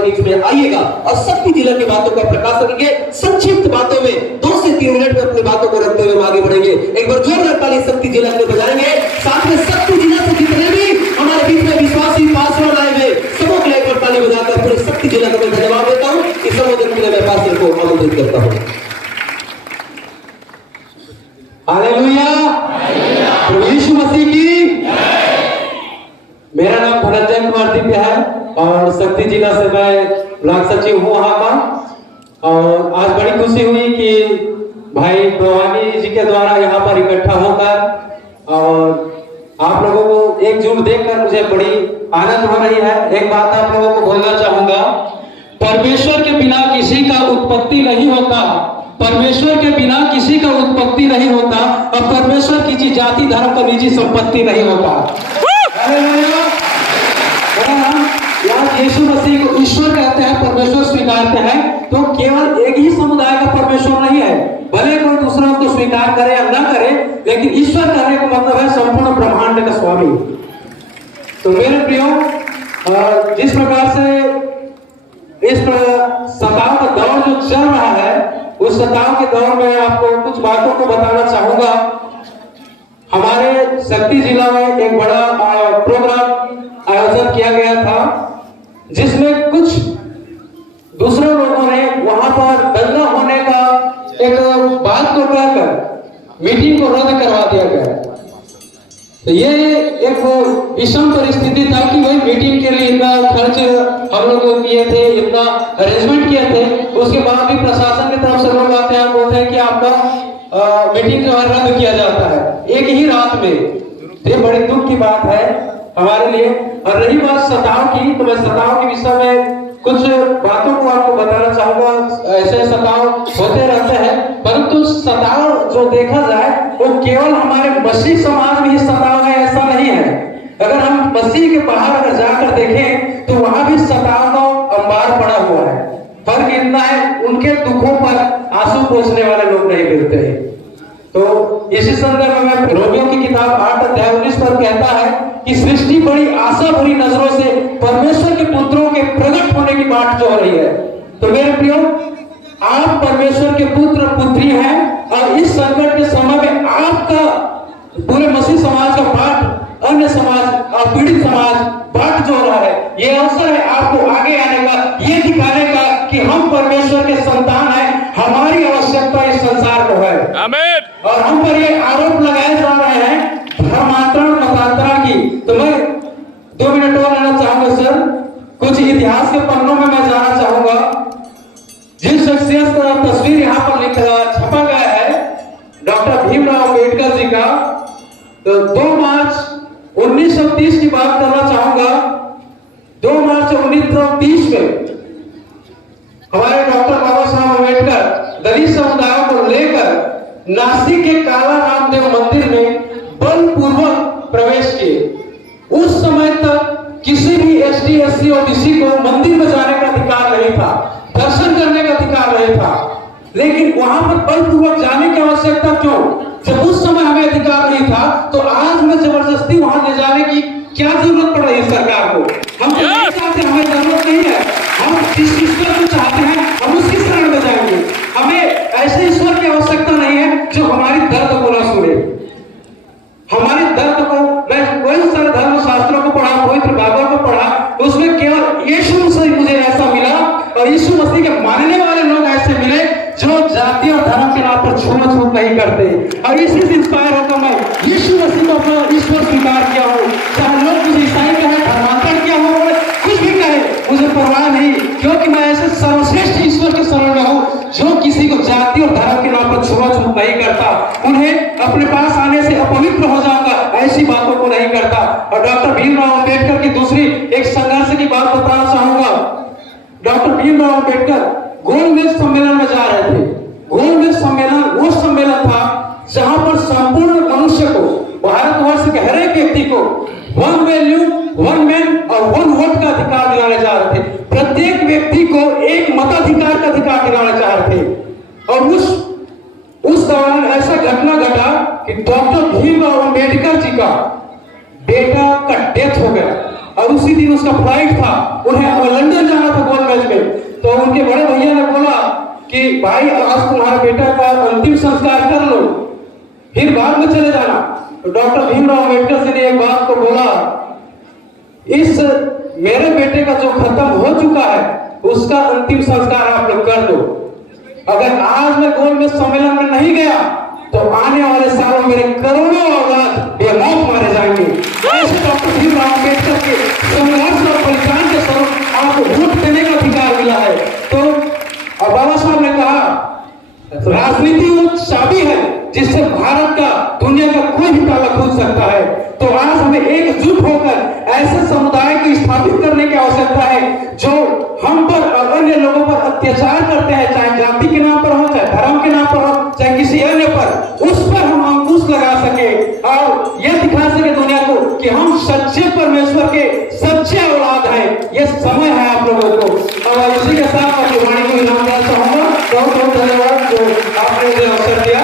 हमारे बीच में आइएगा और शक्ति जिला की बातों का प्रकाश करेंगे। संक्षिप्त बातों में 2 से 3 मिनट में अपनी बातों को रखते हुए हम आगे बढ़ेंगे। एक बार जोरदार ताली शक्ति जिला के बजाएंगे। साथ में शक्ति जिला से जितने भी हमारे बीच में विश्वासी पासवर्ड आए हुए सबों के लिए एक बार ताली बजाकर पूरे शक्ति जिला को मैं धन्यवाद देता हूँ। इस संबोधन के लिए मैं पास्टर को आमंत्रित करता हूँ। हालेलुया, प्रभु यीशु मसीह की। मेरा नाम धनंजय कुमार दिव्य है और शक्ति जिला से मैं ब्लॉक सचिव हूँ वहां का। और आज बड़ी खुशी हुई कि भाई भवानी जी के द्वारा यहाँ पर इकट्ठा होकर और आप लोगों को एकजुट देखकर मुझे बड़ी आनंद हो रही है। एक बात आप लोगों को बोलना चाहूंगा, परमेश्वर के बिना किसी का उत्पत्ति नहीं होता। परमेश्वर के बिना किसी का उत्पत्ति नहीं होता और परमेश्वर किसी जाति धर्म का निजी संपत्ति नहीं होता। यीशु मसीह को ईश्वर कहते हैं, परमेश्वर स्वीकारते हैं, तो केवल एक ही समुदाय का परमेश्वर नहीं है। भले कोई दूसरा उसको स्वीकार करे या ना करे, लेकिन ईश्वर कहने का मतलब है संपूर्ण ब्रह्मांड का स्वामी। तो मेरे प्रियो, जिस प्रकार से इस सताव का दौर जो चल रहा है, उस सताव के दौर में आपको कुछ बातों को बताना चाहूंगा। हमारे शक्ति जिला में एक बड़ा प्रोग्राम आयोजन किया गया था, जिसमें कुछ दूसरे लोगों ने वहां पर दंगा होने का एक बात को कहकर मीटिंग को रद्द करवा दिया गया। तो ये एक विषम परिस्थिति था कि भाई मीटिंग के लिए इतना खर्च हम लोग किए थे, इतना अरेंजमेंट किए थे, उसके बाद भी प्रशासन की तरफ से लोग आते हैं, बोलते हैं कि आपका मीटिंग जो है रद्द किया जाता है एक ही रात में। ये बड़ी दुख की बात है हमारे लिए। और रही बात सताव की, तो मैं सताव के विषय में कुछ बातों को आपको बताना चाहूंगा। ऐसे सताव होते रहते हैं, परंतु सताव जो देखा जाए वो केवल हमारे मसीह समाज में ही सताव है ऐसा नहीं है। अगर हम मसीह के बाहर अगर जाकर देखें तो वहां भी सताव का अंबार पड़ा हुआ है। फर्क इतना है, उनके दुखों पर आंसू पोंछने वाले लोग नहीं मिलते हैं। तो इसी संदर्भ में रोमियो की किताब 8:19 पर कहता है कि सृष्टि बड़ी आशा भरी नजरों से परमेश्वर के पुत्रों के प्रकट होने की बाट जो हो रही है। तो मेरे प्रियो, आप परमेश्वर के पुत्र पुत्री हैं और इस संकट के समय में आपका पूरे मसीह समाज का बाट, अन्य समाज और पीड़ित समाज बाट जो हो रहा है, ये अवसर है आपको आगे आने का, ये दिखाने का कि हम परमेश्वर के संतान हैं, हमारी आवश्यकता इस संसार को है। आमीन। और हम पर ये आरोप लगाए जा रहे हैं धर्मांतरण मतांतरण की। तो मैं 2 मिनट और लेना चाहूंगा सर। कुछ इतिहास के पन्नों में मैं जाना चाहूंगा। जिस शख्सियत का तस्वीर यहाँ पर छपा गया है, डॉक्टर भीमराव अम्बेडकर जी का, तो 2 मार्च 1930 की बात करना चाहूंगा। 2 मार्च 1930 में हमारे डॉक्टर बाबा साहब अम्बेडकर दलित समुदायों को लेकर नासिक के काला रामदेव मंदिर में बलपूर्वक प्रवेश किए। उस समय तक किसी भी एसटी, एससी और ओबीसी को मंदिर में जाने का अधिकार नहीं था, दर्शन करने का अधिकार नहीं था। लेकिन वहां पर बलपूर्वक जाने की आवश्यकता क्यों? जब उस समय हमें अधिकार नहीं था, तो आज हमें जबरदस्ती वहां ले जाने की क्या जरूरत पड़ रही है सरकार को? हम नहीं चाहते, हमें जरूरत नहीं है। हम जिस ईश्वर को चाहते हैं हम उसकी शरण में जाएंगे। हमें ऐसे ईश्वर की आवश्यकता नहीं है जो हमारी दर्द को ना सुने। हमारे दर्द को, मैं कोई सारे धर्म शास्त्रों को पढ़ा, पवित्र बाइबल को पढ़ा, उसमें केवल यीशु मसीह मुझे ऐसा मिला और यीशु मसीह के मानने वाले लोग ऐसे मिले जो जाति और धर्म के नाम पर छूत नहीं करते। और इसी से इंस्पायर होकर मैं यीशु मसीह को अपना ईश्वर स्वीकार किया हूँ। चाहे लोग मुझे ईसाई कहे, धर्मांतरण किया हो, कुछ भी कहे, मुझे परवाह नहीं, क्योंकि मैं ऐसे सर्वश्रेष्ठ ईश्वर के शरण में हूँ जो किसी को जाति और धर्म के नाम पर छूत नहीं करता। उन्हें अपने पास आने से अपवित्र हो जाऊंगा, ऐसी बातों को नहीं करता। और डॉक्टर भीमराव अम्बेडकर की दूसरी एक संघर्ष की बात बताना चाहूंगा। डॉक्टर भीमराव अम्बेडकर गोलमेज सम्मेलन में जा रहे थे। गोलमेज सम्मेलन वो सम्मेलन था जहां पर संपूर्ण मनुष्य को, भारतवर्ष के हर एक व्यक्ति को 1 वैल्यू 1 मैन और 1 वोट का अधिकार दिलाने जा रहे थे। प्रत्येक व्यक्ति को एक मताधिकार का अधिकार दिलाना चाह रहे थे। और उस दौरान ऐसा घटना घटा कि डॉक्टर भीमराव अम्बेडकर जी का बेटा का डेथ हो गया और उसी दिन उसका फ्लाइट था, उन्हें लंदन जाना था गोल्ड मैच में। तो उनके बड़े भैया ने बोला कि भाई आज तुम्हारे बेटा का अंतिम संस्कार कर लो, फिर बाद में चले जाना। तो डॉक्टर भीमराव अम्बेडकर जी ने एक बात को बोला, इस मेरे बेटे का जो खत्म हो चुका है उसका अंतिम संस्कार आप लोग कर दो। अगर आज मैं गोल्ड मैच सम्मेलन में नहीं गया तो आने वाले सालों मेरे करोड़ों औलाद बेमौत मारे जाएंगे। ऐसे डॉक्टर भीमराव अम्बेडकर के संघर्ष और बलिदान के स्वरूप आपको वोट देने का अधिकार मिला है। तो और बाबा साहब ने कहा राजनीति वो चाबी है जिससे भारत का दुनिया का कोई भी ताला खुल सकता है। तो आज हमें एकजुट होकर ऐसे समुदाय को स्थापित करने की आवश्यकता है जो हम पर और अन्य लोगों पर अत्याचार करते हैं, चाहे जाति के नाम पर हो, चाहे धर्म के नाम पर हो, चाहे किसी अन्य पर, उस पर हम अंकुश लगा सके और यह दिखा सके दुनिया को कि हम सच्चे परमेश्वर के सच्चे औलाद हैं। यह समय है आप लोगों को। और इसी के साथ अपनी वाणी को विराम देना चाहूंगा। बहुत बहुत धन्यवाद जो आपने मुझे अवसर दिया।